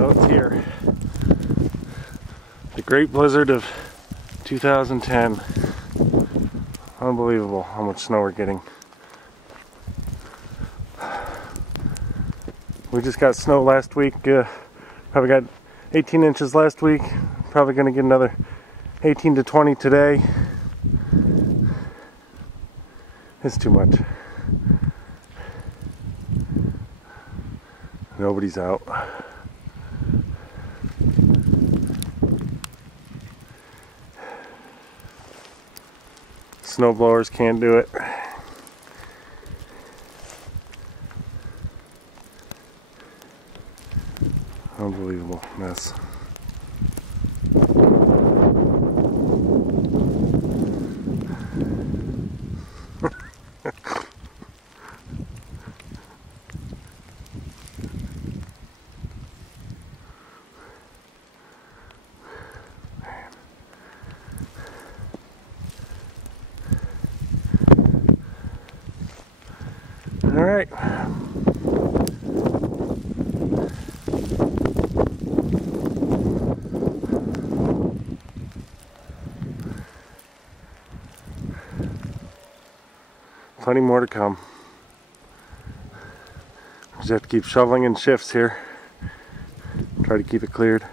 So it's here. The Great Blizzard of 2010. Unbelievable how much snow we're getting. We just got snow last week. Probably got 18 inches last week. Probably going to get another 18 to 20 today. It's too much. Nobody's out. Snow blowers can't do it. Unbelievable mess. All right. Plenty more to come. Just have to keep shoveling in shifts here. Try to keep it cleared.